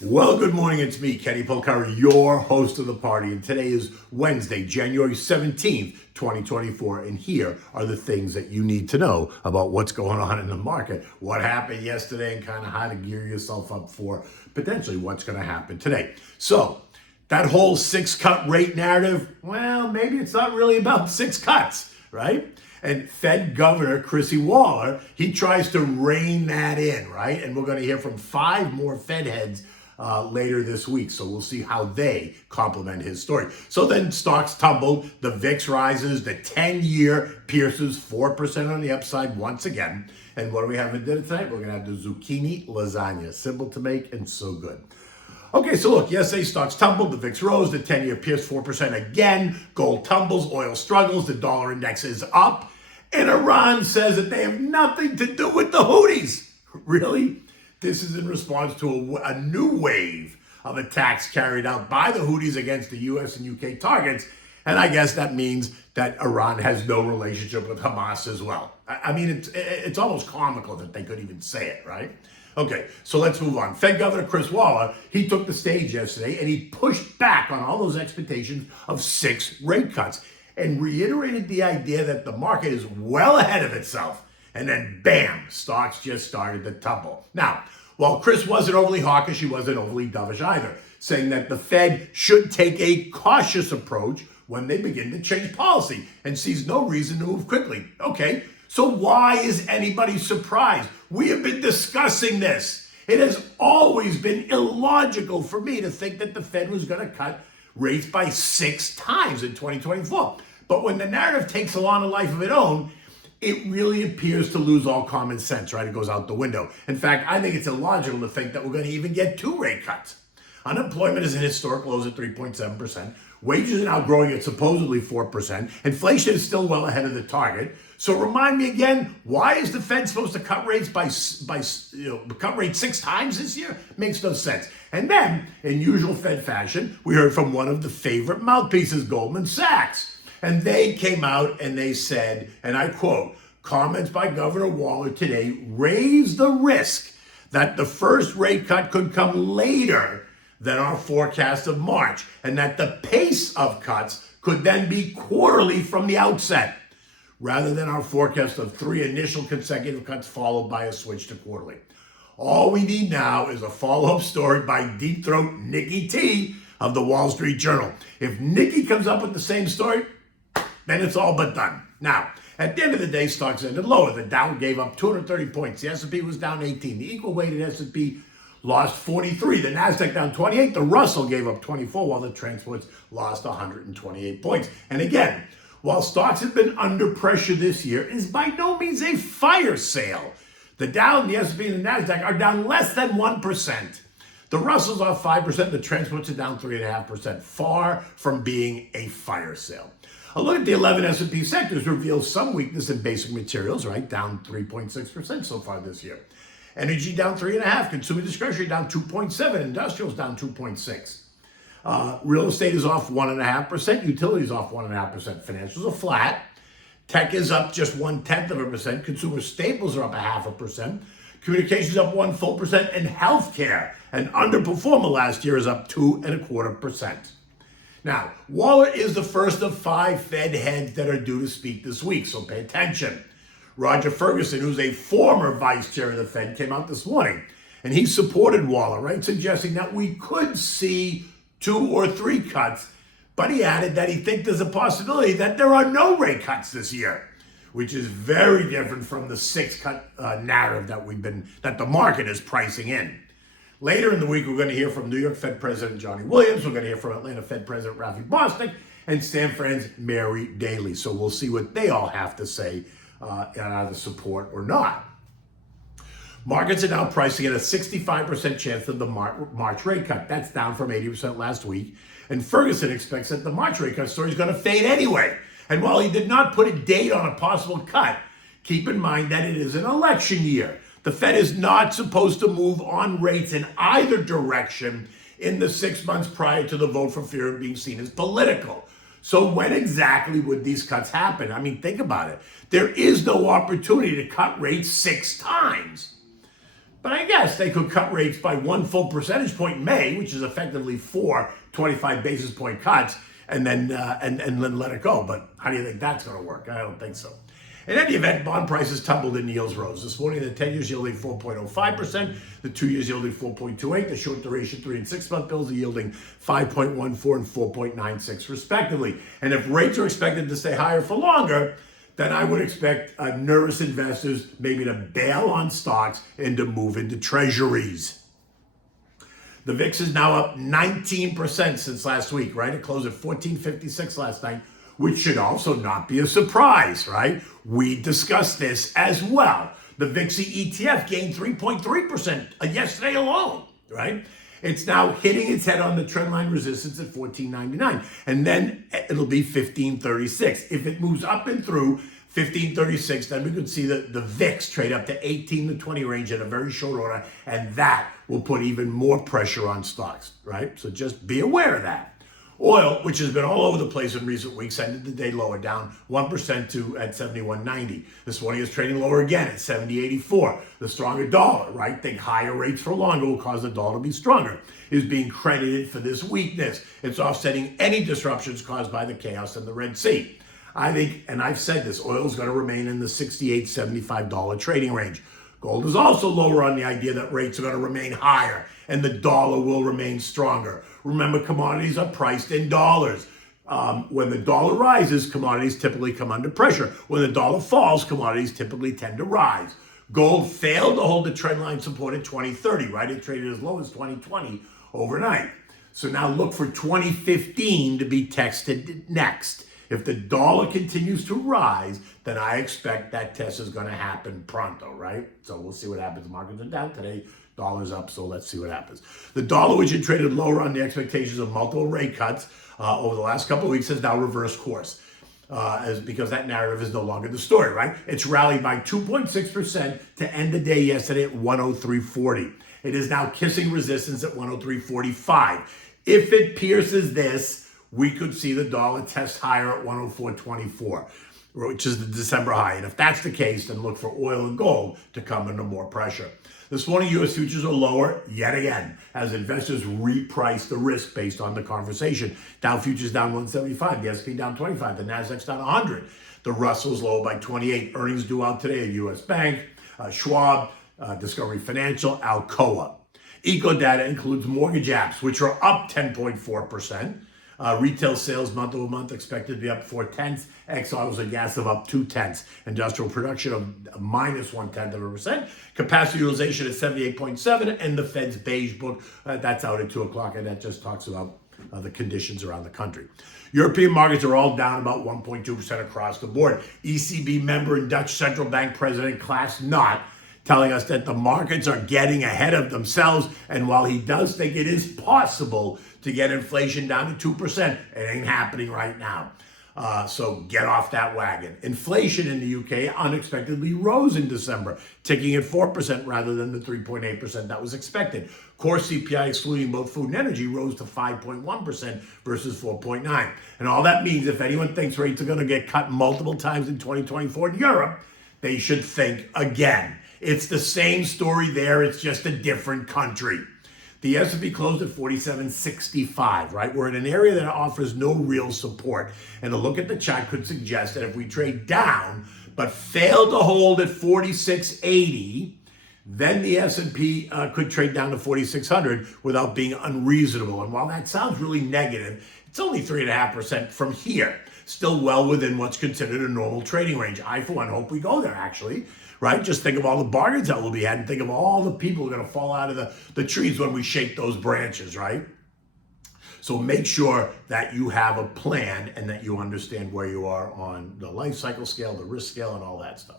Well, good morning. It's me, Polcari, your host of the party. And today is Wednesday, January 17th, 2024. And here are the things that you need to know about what's going on in the market, what happened yesterday, and kind of how to gear yourself up for potentially what's going to happen today. So that whole 6-cut rate narrative, well, maybe it's not really about 6 cuts, right? And Fed Governor Chrissy Waller, he tries to rein that in, right? And we're going to hear from 5 more Fed heads later this week. So we'll see how they complement his story. So then stocks tumbled, the VIX rises, the 10-year pierces 4% on the upside once again. And what do we have for dinner tonight? We're going to have the Zucchini Lasagna. Simple to make and so good. Okay, so look, yesterday stocks tumbled, the VIX rose, the 10-year pierced 4% again, gold tumbles, oil struggles, the dollar index is up, and Iran says that they have nothing to do with the Houthis. Really? This is in response to a new wave of attacks carried out by the Houthis against the US and UK targets. And I guess that means that Iran has no relationship with Hamas as well. I mean, it's almost comical that they could even say it, right? Okay, so let's move on. Fed Governor Chris Waller, he took the stage yesterday and he pushed back on all those expectations of 6 rate cuts and reiterated the idea that the market is well ahead of itself. And then, bam, stocks just started to tumble. Now, while Chris wasn't overly hawkish, he wasn't overly dovish either, saying that the Fed should take a cautious approach when they begin to change policy and sees no reason to move quickly. Okay, so why is anybody surprised? We have been discussing this. It has always been illogical for me to think that the Fed was going to cut rates by 6 times in 2024. But when the narrative takes on a life of its own, it really appears to lose all common sense, right? It goes out the window. In fact, I think it's illogical to think that we're going to even get 2 rate cuts. Unemployment is at historic lows at 3.7%. Wages are now growing at supposedly 4%. Inflation is still well ahead of the target. So remind me again, why is the Fed supposed to cut rates cut rates 6 times this year? Makes no sense. And then, in usual Fed fashion, we heard from one of the favorite mouthpieces, Goldman Sachs. And they came out and they said, and I quote, comments by Governor Waller today raise the risk that the first rate cut could come later than our forecast of March, and that the pace of cuts could then be quarterly from the outset, rather than our forecast of 3 initial consecutive cuts followed by a switch to quarterly. All we need now is a follow-up story by Deep Throat Nikki T of the Wall Street Journal. If Nikki comes up with the same story, then it's all but done. Now, at the end of the day, stocks ended lower. The Dow gave up 230 points. The S&P was down 18. The equal-weighted S&P lost 43. The NASDAQ down 28. The Russell gave up 24, while the transports lost 128 points. And again, while stocks have been under pressure this year, it is by no means a fire sale. The Dow, the S&P, and the NASDAQ are down less than 1%. The Russell's off 5%. The transports are down 3.5%. Far from being a fire sale. A look at the 11 S&P sectors reveals some weakness in basic materials, right? Down 3.6% so far this year. Energy down 3.5%. Consumer discretionary down 2.7%. Industrials down 2.6%. Real estate is off 1.5%. Utilities off 1.5%. Financials are flat. Tech is up just 0.1%. Consumer staples are up 0.5%. Communications up 1% and healthcare, an underperformer last year, is up 2.25%. Now, Waller is the first of 5 Fed heads that are due to speak this week, so pay attention. Roger Ferguson, who's a former vice chair of the Fed, came out this morning, and he supported Waller, right, suggesting that we could see 2 or 3 cuts, but he added that he thinks there's a possibility that there are no rate cuts this year, which is very different from the 6-cut narrative that the market is pricing in. Later in the week, we're going to hear from New York Fed President Johnny Williams. We're going to hear from Atlanta Fed President Rafi Bostic and San Fran's Mary Daly. So we'll see what they all have to say on either support or not. Markets are now pricing at a 65% chance of the March rate cut. That's down from 80% last week. And Ferguson expects that the March rate cut story is going to fade anyway. And while he did not put a date on a possible cut, keep in mind that it is an election year. The Fed is not supposed to move on rates in either direction in the 6 months prior to the vote for fear of being seen as political. So when exactly would these cuts happen? I mean, think about it. There is no opportunity to cut rates 6 times. But I guess they could cut rates by 1 full percentage point in May, which is effectively 4 25 basis point cuts, and then let it go. But how do you think that's going to work? I don't think so. In any event, bond prices tumbled and yields rose. This morning, the 10 years yielding 4.05%, the 2 years yielding 4.28%, the short duration 3 and 6 month bills are yielding 5.14 and 4.96 respectively. And if rates are expected to stay higher for longer, then I would expect nervous investors maybe to bail on stocks and to move into treasuries. The VIX is now up 19% since last week, right? It closed at 1456 last night, which should also not be a surprise, right? We discussed this as well. The VIX ETF gained 3.3% yesterday alone, right? It's now hitting its head on the trendline resistance at 1499, and then it'll be 1536. If it moves up and through 1536, then we could see the VIX trade up to 18 to 20 range in a very short order, and that will put even more pressure on stocks, right? So just be aware of that. Oil, which has been all over the place in recent weeks, ended the day lower, down 1% at 71.90. This morning is trading lower again at 70.84. The stronger dollar, right? Think higher rates for longer will cause the dollar to be stronger, is being credited for this weakness. It's offsetting any disruptions caused by the chaos in the Red Sea. I think, and I've said this, oil is going to remain in the $68, $75 trading range. Gold is also lower on the idea that rates are going to remain higher and the dollar will remain stronger. Remember, commodities are priced in dollars. When the dollar rises, commodities typically come under pressure. When the dollar falls, commodities typically tend to rise. Gold failed to hold the trend line support at 2030, right? It traded as low as 2020 overnight. So now look for 2015 to be tested next. If the dollar continues to rise, then I expect that test is going to happen pronto, right? So we'll see what happens. The markets are down today. Dollar's up, so let's see what happens. The dollar, which had traded lower on the expectations of multiple rate cuts over the last couple of weeks, has now reversed course because that narrative is no longer the story, right? It's rallied by 2.6% to end the day yesterday at 103.40. It is now kissing resistance at 103.45. If it pierces this, we could see the dollar test higher at 104.24, which is the December high. And if that's the case, then look for oil and gold to come under more pressure. This morning, U.S. futures are lower yet again as investors reprice the risk based on the conversation. Dow futures down 175, the S&P down 25, the Nasdaq's down 100. The Russell's low by 28. Earnings due out today at U.S. Bank, Schwab, Discovery Financial, Alcoa. Eco-data includes mortgage apps, which are up 10.4%. Retail sales month over month expected to be up 0.4. Ex-autos and gas of up 0.2. Industrial production of minus 0.1%. Capacity utilization at 78.7. And the Fed's beige book, that's out at 2 o'clock. And that just talks about the conditions around the country. European markets are all down about 1.2% across the board. ECB member and Dutch central bank president Klaas Knot telling us that the markets are getting ahead of themselves. And while he does think it is possible to get inflation down to 2%, it ain't happening right now. So get off that wagon. Inflation in the UK unexpectedly rose in December, ticking at 4% rather than the 3.8% that was expected. Core CPI, excluding both food and energy, rose to 5.1% versus 4.9%. And all that means, if anyone thinks rates are going to get cut multiple times in 2024 in Europe, they should think again. It's the same story there, it's just a different country. The S&P closed at 47.65, right? We're in an area that offers no real support. And a look at the chart could suggest that if we trade down, but fail to hold at 46.80, then the S&P could trade down to 4,600 without being unreasonable. And while that sounds really negative, it's only 3.5% from here. Still well within what's considered a normal trading range. I, for one, hope we go there, actually. Right? Just think of all the bargains that will be had and think of all the people who are going to fall out of the trees when we shake those branches, right? So make sure that you have a plan and that you understand where you are on the life cycle scale, the risk scale, and all that stuff.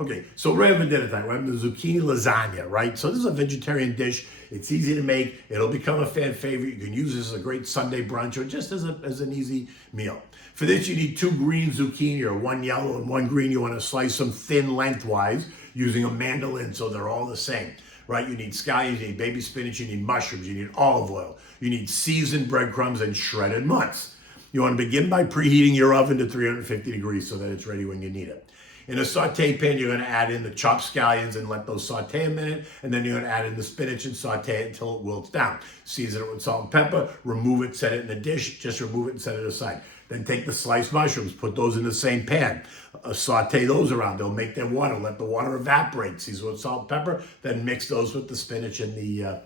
Okay, so we're having dinner time. We're having the Zucchini Lasagna, right? So this is a vegetarian dish. It's easy to make. It'll become a fan favorite. You can use this as a great Sunday brunch or just as an easy meal. For this, you need 2 green zucchini or 1 yellow and 1 green. You want to slice them thin lengthwise using a mandolin so they're all the same, right? You need scallions, you need baby spinach, you need mushrooms, you need olive oil, you need seasoned breadcrumbs and shredded nuts. You want to begin by preheating your oven to 350 degrees so that it's ready when you need it. In a saute pan, you're going to add in the chopped scallions and let those saute a minute, and then you're going to add in the spinach and saute it until it wilts down. Season it with salt and pepper, remove it, set it in a dish, just remove it and set it aside. Then take the sliced mushrooms, put those in the same pan, saute those around. They'll make their water, let the water evaporate, season with salt and pepper, then mix those with the spinach and the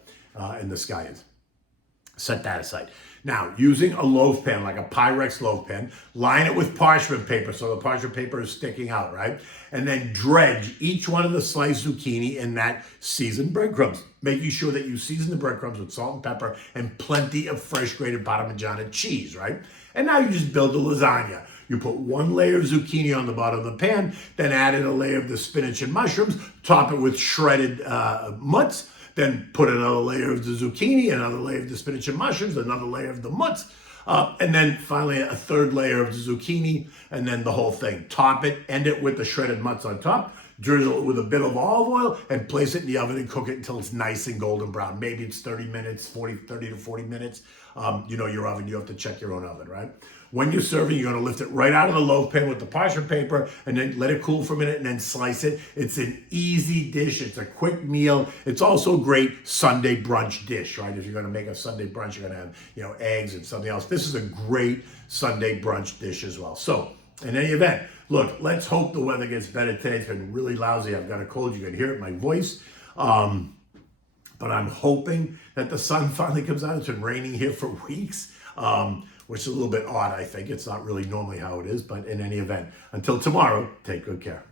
scallions. Set that aside. Now, using a loaf pan, like a Pyrex loaf pan, line it with parchment paper so the parchment paper is sticking out, right? And then dredge each one of the sliced zucchini in that seasoned breadcrumbs, making sure that you season the breadcrumbs with salt and pepper and plenty of fresh grated Parmigiana cheese, right? And now you just build a lasagna. You put one layer of zucchini on the bottom of the pan, then add in a layer of the spinach and mushrooms, top it with shredded mutts, then put another layer of the zucchini, another layer of the spinach and mushrooms, another layer of the mutts, and then finally a third layer of the zucchini, and then the whole thing. Top it, end it with the shredded mutts on top, drizzle it with a bit of olive oil, and place it in the oven and cook it until it's nice and golden brown. Maybe it's 30 minutes, 30 to 40 minutes. You know your oven, you have to check your own oven, right? When you're serving, you're going to lift it right out of the loaf pan with the parchment paper and then let it cool for a minute and then slice it. It's an easy dish. It's a quick meal. It's also a great Sunday brunch dish, right? If you're going to make a Sunday brunch, you're going to have, eggs and something else. This is a great Sunday brunch dish as well. So, in any event, look, let's hope the weather gets better today. It's been really lousy. I've got a cold. You can hear it in my voice. But I'm hoping that the sun finally comes out. It's been raining here for weeks. Which is a little bit odd, I think. It's not really normally how it is, but in any event, until tomorrow, take good care.